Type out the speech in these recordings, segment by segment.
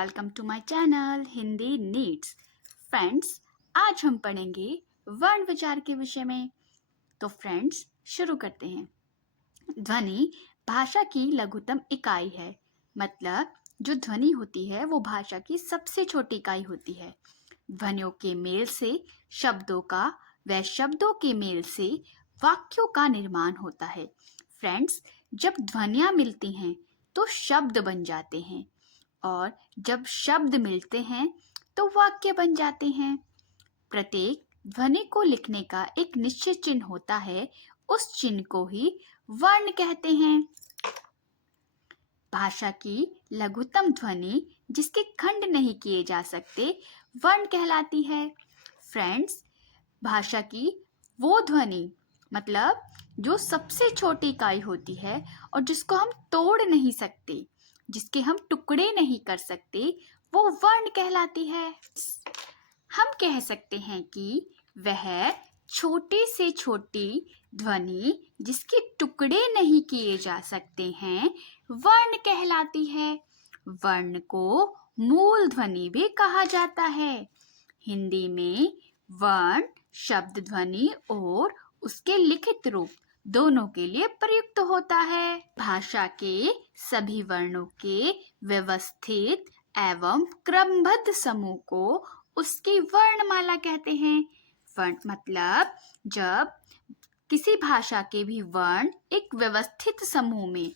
Welcome to my channel Hindi needs. Friends, आज हम पढ़ेंगे वर्ण विचार के विषय में। तो फ्रेंड्स, शुरू करते हैं। ध्वनि भाषा की लघुतम इकाई है। मतलब जो ध्वनि होती है वो भाषा की सबसे छोटी इकाई होती है। ध्वनियों के मेल से शब्दों का व शब्दों के मेल से वाक्यों का निर्माण होता है। फ्रेंड्स, जब ध्वनियाँ मिलती हैं तो शब्द बन जाते हैं और जब शब्द मिलते हैं तो वाक्य बन जाते हैं। प्रत्येक ध्वनि को लिखने का एक निश्चित चिन्ह होता है, उस चिन्ह को ही वर्ण कहते हैं। भाषा की लघुतम ध्वनि जिसके खंड नहीं किए जा सकते वर्ण कहलाती है। फ्रेंड्स, भाषा की वो ध्वनि मतलब जो सबसे छोटी इकाई होती है और जिसको हम तोड़ नहीं सकते, जिसके हम टुकड़े नहीं कर सकते, वो वर्ण कहलाती है। हम कह सकते हैं कि वह छोटी से छोटी ध्वनि जिसके टुकड़े नहीं किए जा सकते हैं वर्ण कहलाती है। वर्ण को मूल ध्वनि भी कहा जाता है। हिंदी में वर्ण शब्द ध्वनि और उसके लिखित रूप दोनों के लिए प्रयुक्त होता है। भाषा के सभी वर्णों के व्यवस्थित एवं क्रमबद्ध समूह को उसकी वर्णमाला कहते हैं। वर्ण मतलब जब किसी भाषा के भी वर्ण एक व्यवस्थित समूह में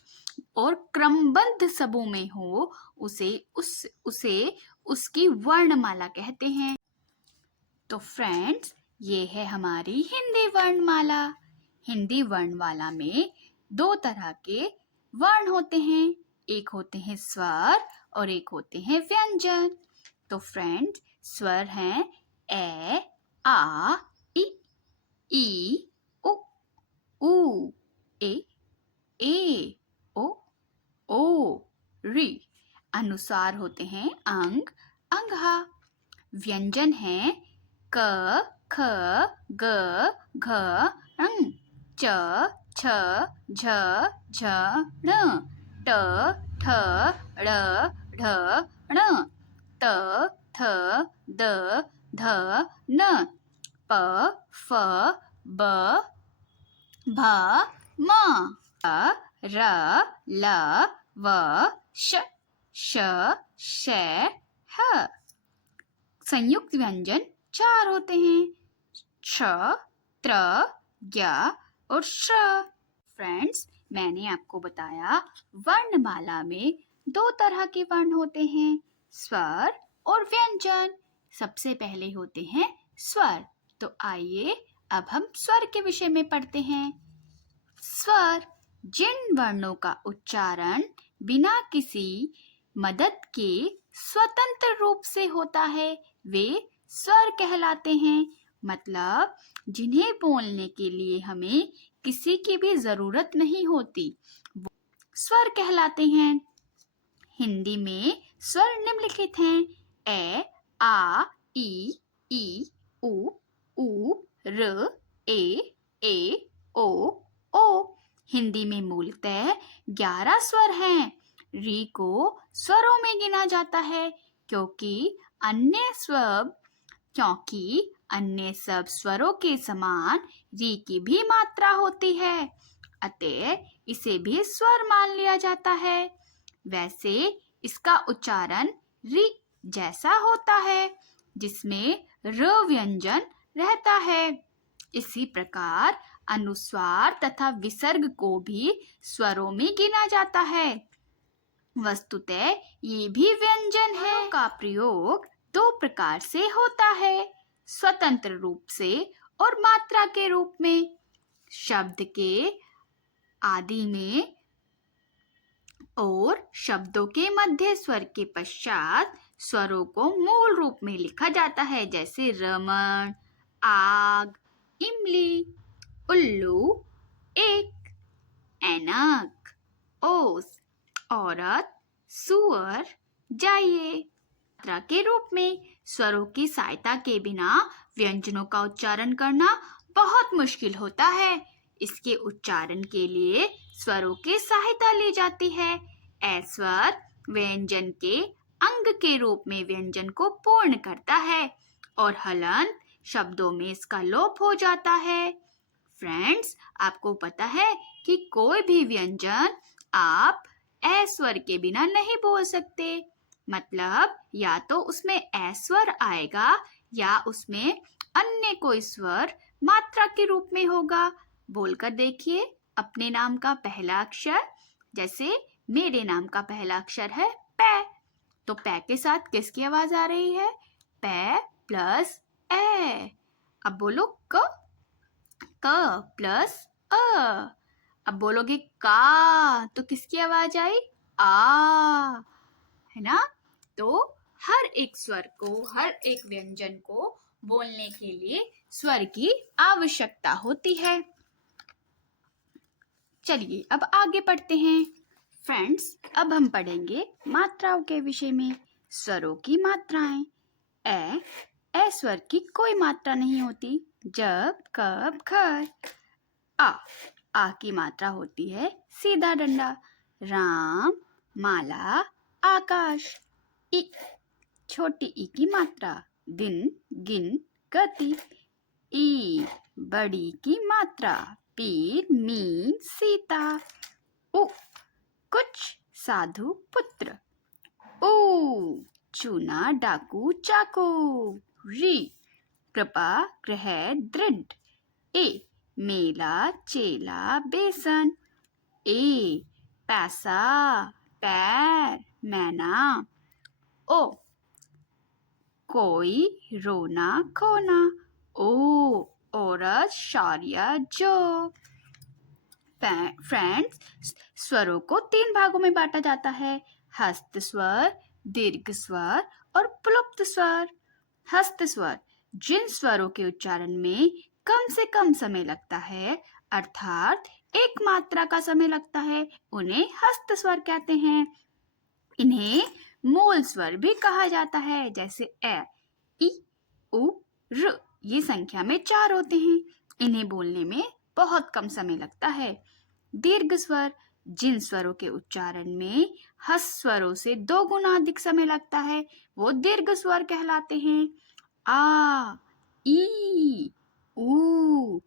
और क्रमबद्ध समूह में हो उसे उसकी वर्णमाला कहते हैं। तो फ्रेंड्स, ये है हमारी हिंदी वर्णमाला। हिंदी वर्णमाला में दो तरह के वर्ण होते हैं, एक होते हैं स्वर और एक होते हैं व्यंजन। तो फ्रेंड्स, स्वर हैं ए, आ, ई, उ, ए, ओ, री। अनुसार होते हैं अंग, अंगहा। व्यंजन हैं क, ख, ग, घ, ङ, च, छ, झ, झ, ण, ट, ठ, ड़, ढ, ण, त, थ, द, ध, न, प, फ, ब, भ, म, र, ल, व, श, श, ह। संयुक्त व्यंजन चार होते हैं, छ, त्र, ज्ञ और श्र। फ्रेंड्स, मैंने आपको बताया वर्णमाला में दो तरह के वर्ण होते हैं, स्वर और व्यंजन। सबसे पहले होते हैं स्वर। तो आइए अब हम स्वर के विषय में पढ़ते हैं। स्वर जिन वर्णों का उच्चारण बिना किसी मदद के स्वतंत्र रूप से होता है वे स्वर कहलाते हैं। मतलब जिन्हें बोलने के लिए हमें किसी की भी जरूरत नहीं होती, वो स्वर कहलाते हैं। हिंदी में स्वर निम्नलिखित हैं ए, आ, ई, उ, र, ए, ओ। हिंदी में मूलतः 11 स्वर हैं। री को स्वरों में गिना जाता है क्योंकि अन्य सब स्वरों के समान री की भी मात्रा होती है, अतः इसे भी स्वर मान लिया जाता है। वैसे इसका उच्चारण री जैसा होता है जिसमें र व्यंजन रहता है। इसी प्रकार अनुस्वार तथा विसर्ग को भी स्वरों में गिना जाता है। वस्तुतः ये भी व्यंजन है। का प्रयोग दो प्रकार से होता है, स्वतंत्र रूप से और मात्रा के रूप में। शब्द के आदि में और शब्दों के मध्य स्वर के पश्चात स्वरों को मूल रूप में लिखा जाता है, जैसे रमण, आग, इमली, उल्लू, एक, ऐनक, ओस, औरत, सुअर, जाइए। मात्रा के रूप में स्वरों की सहायता के बिना व्यंजनों का उच्चारण करना बहुत मुश्किल होता है। इसके उच्चारण के लिए स्वरों की सहायता ली जाती है। ए स्वर व्यंजन के अंग के रूप में व्यंजन को पूर्ण करता है और हलंत शब्दों में इसका लोप हो जाता है। फ्रेंड्स, आपको पता है कि कोई भी व्यंजन आप ए स्वर के बिना नहीं बोल सकते। मतलब या तो उसमें ए स्वर आएगा या उसमें अन्य कोई स्वर मात्रा के रूप में होगा। बोलकर देखिए अपने नाम का पहला अक्षर। जैसे मेरे नाम का पहला अक्षर है पै, तो पै के साथ किसकी आवाज आ रही है? पै प्लस ए। अब बोलो क प्लस अ। अब बोलोगे का, तो किसकी आवाज आई? आ, है ना? तो हर एक स्वर को, हर एक व्यंजन को बोलने के लिए स्वर की आवश्यकता होती है। चलिए अब आगे पढ़ते हैं। फ्रेंड्स, अब हम पढ़ेंगे मात्राओं के विषय में। स्वरों की मात्राएं। ए स्वर की कोई मात्रा नहीं होती। जब, कब, घर। आ की मात्रा होती है सीधा डंडा। राम, माला, आकाश। ई, छोटी ई की मात्रा दिन, गिन, गति। ई, बड़ी की मात्रा पीर, मीन, सीता। उ, कुछ साधु पुत्र। ऊ, चूना, डाकू, चाकू। री, कृपा, ग्रह, दृढ़। ए, मेला, चेला, बेसन। ए, पैसा, पैर, मैना। ओ, कोई, रोना, खोना। ओ, औरत, शौर्य, जो। फ्रेंड्स, स्वरों को 3 भागों में बांटा जाता है। हस्त स्वर, दीर्घ स्वर और प्लुप्त स्वर। हस्त स्वर जिन स्वरों के उच्चारण में कम से कम समय लगता है, अर्थात एक मात्रा का समय लगता है, उन्हें हस्त स्वर कहते हैं। इन्हें मूल स्वर भी कहा जाता है, जैसे ए, ई, उ, र। ये संख्या में 4 होते हैं। इन्हें बोलने में बहुत कम समय लगता है। दीर्घ स्वर जिन स्वरों के उच्चारण में हस्त स्वरों से 2 गुना अधिक समय लगता है, वो दीर्घ स्वर कहलाते हैं। आ, ई, उ,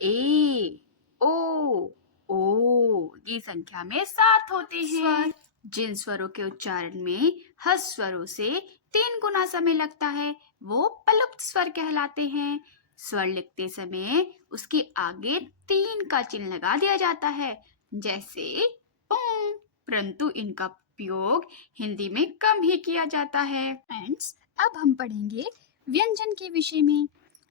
ए, ओ। ये संख्या में 7 होते हैं। जिन स्वरों के उच्चारण में हस्त स्वरों से 3 गुना समय लगता है, वो प्लुप्त स्वर कहलाते हैं। स्वर लिखते समय उसके आगे 3 का चिन्ह लगा दिया जाता है, जैसे परंतु इनका उपयोग हिंदी में कम ही किया जाता है। फ्रेंड्स, अब हम पढ़ेंगे व्यंजन के विषय में।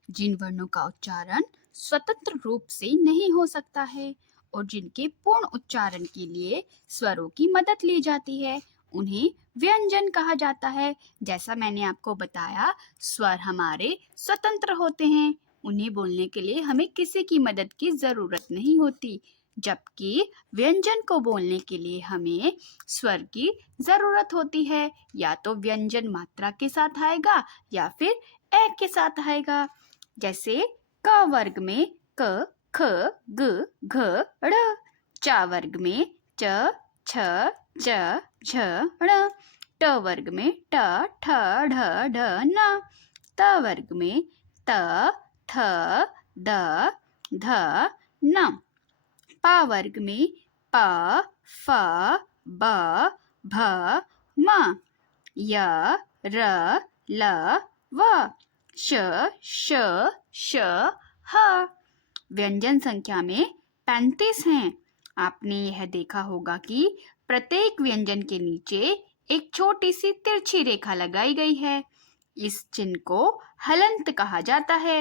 जिन वर्णों का उच्चारण स्वतंत्र रूप से नहीं हो सकता है और जिनके पूर्ण उच्चारण के लिए स्वरों की मदद ली जाती है, उन्हें व्यंजन कहा जाता है। जैसा मैंने आपको बताया, स्वर हमारे स्वतंत्र होते हैं, उन्हें बोलने के लिए हमें किसी की मदद की जरूरत नहीं होती, जबकि व्यंजन को बोलने के लिए हमें स्वर की जरूरत होती है। या तो व्यंजन मात्रा के साथ आएगा या फिर ए के साथ आएगा। जैसे क वर्ग में क, ख, ग, घ, ड़। च वर्ग में च, छ, च, झ, ण। ट वर्ग में ट, ठ, ढ, ढ, न। त वर्ग में त, थ, द, ध, न। पा वर्ग में प, फ, ब, भ, म। य, र, ल, व। श, श, श, ह। व्यंजन संख्या में 35 हैं। आपने यह देखा होगा कि प्रत्येक व्यंजन के नीचे एक छोटी सी तिरछी रेखा लगाई गई है। इस चिन्ह को हलंत कहा जाता है।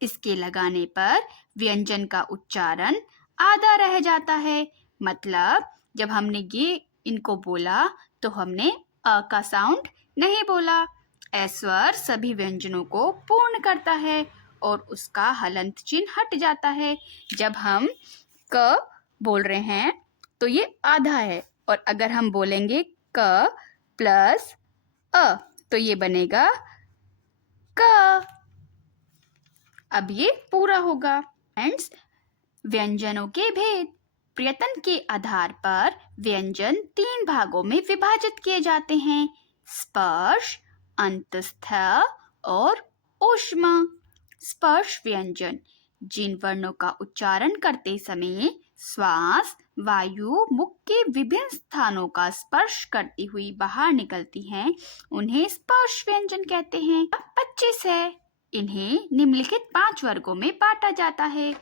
इसके लगाने पर व्यंजन का उच्चारण आधा रह जाता है। मतलब जब हमने ये इनको बोला तो हमने अ का साउंड नहीं बोला। ए स्वर सभी व्यंजनों को पूर्ण करता है और उसका हलंत चिन्ह हट जाता है। जब हम क बोल रहे हैं तो ये आधा है, और अगर हम बोलेंगे क प्लस अ तो ये बनेगा क। अब ये पूरा होगा। फ्रेंड्स, व्यंजनों के भेद। प्रयत्न के आधार पर व्यंजन 3 भागों में विभाजित किए जाते हैं: स्पर्श, अंतस्थ और ऊष्म। स्पर्श व्यंजन जिन वर्णों का उच्चारण करते समय श्वास वायु मुख के विभिन्न स्थानों का स्पर्श करती हुई बाहर निकलती हैं, उन्हें स्पर्श व्यंजन कहते हैं। 25 है। इन्हें निम्नलिखित 5 वर्गों में बांटा जाता है: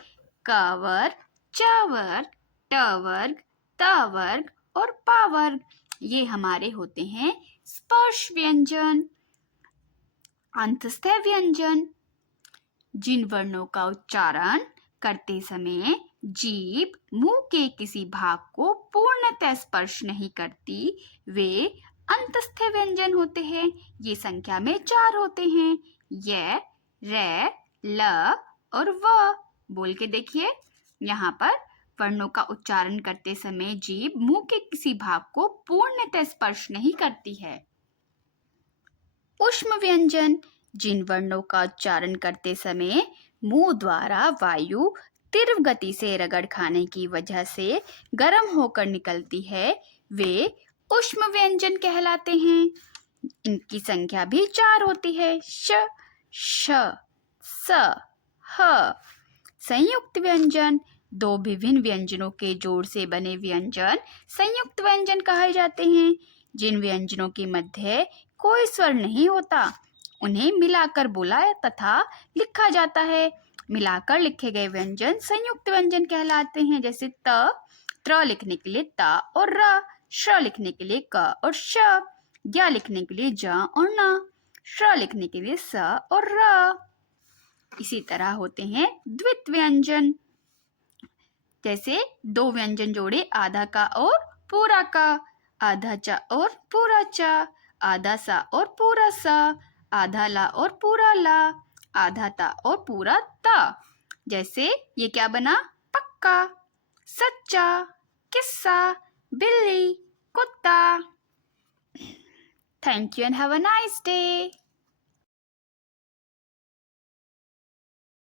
क वर्ग, च वर्ग, ट वर्ग, त वर्ग और प वर्ग। ये हमारे होते हैं स्पर्श व्यंजन। अंतस्थ व्यंजन जिन वर्णों का उच्चारण करते समय जीभ मुंह के किसी भाग को पूर्णतः स्पर्श नहीं करती, वे अंतस्थ व्यंजन होते हैं। ये संख्या में 4 होते हैं: य, र, ल और व। बोल के देखिए। यहाँ पर वर्णों का उच्चारण करते समय जीभ मुंह के किसी भाग को पूर्णतः स्पर्श नहीं करती है। ऊष्म व्यंजन जिन वर्णों का उच्चारण करते समय मुंह द्वारा वायु तीव्र गति से रगड़ खाने की वजह से गर्म होकर निकलती है, वे ऊष्म व्यंजन कहलाते हैं। इनकी संख्या भी 4 होती है: श, श, स, ह। संयुक्त व्यंजन 2 विभिन्न व्यंजनों के जोड़ से बने व्यंजन संयुक्त व्यंजन कहे जाते हैं। जिन व्यंजनों के मध्य कोई स्वर नहीं होता, उन्हें मिलाकर बोला तथा लिखा जाता है। मिलाकर लिखे गए व्यंजन संयुक्त व्यंजन कहलाते हैं, जैसे त, त्र लिखने के लिए त और र, श लिखने के लिए क और श, य लिखने के लिए ज और न, श लिखने के लिए स और र। इसी तरह होते हैं द्वित्व व्यंजन, जैसे 2 व्यंजन जोड़े आधा का और पूरा का, आधा च और पूरा च, आधा सा और पूरा सा, आधा ला और पूरा ला, आधा ता और पूरा ता। जैसे ये क्या बना? पक्का, सच्चा, किस्सा, बिल्ली, कुत्ता। Thank you and have a nice day.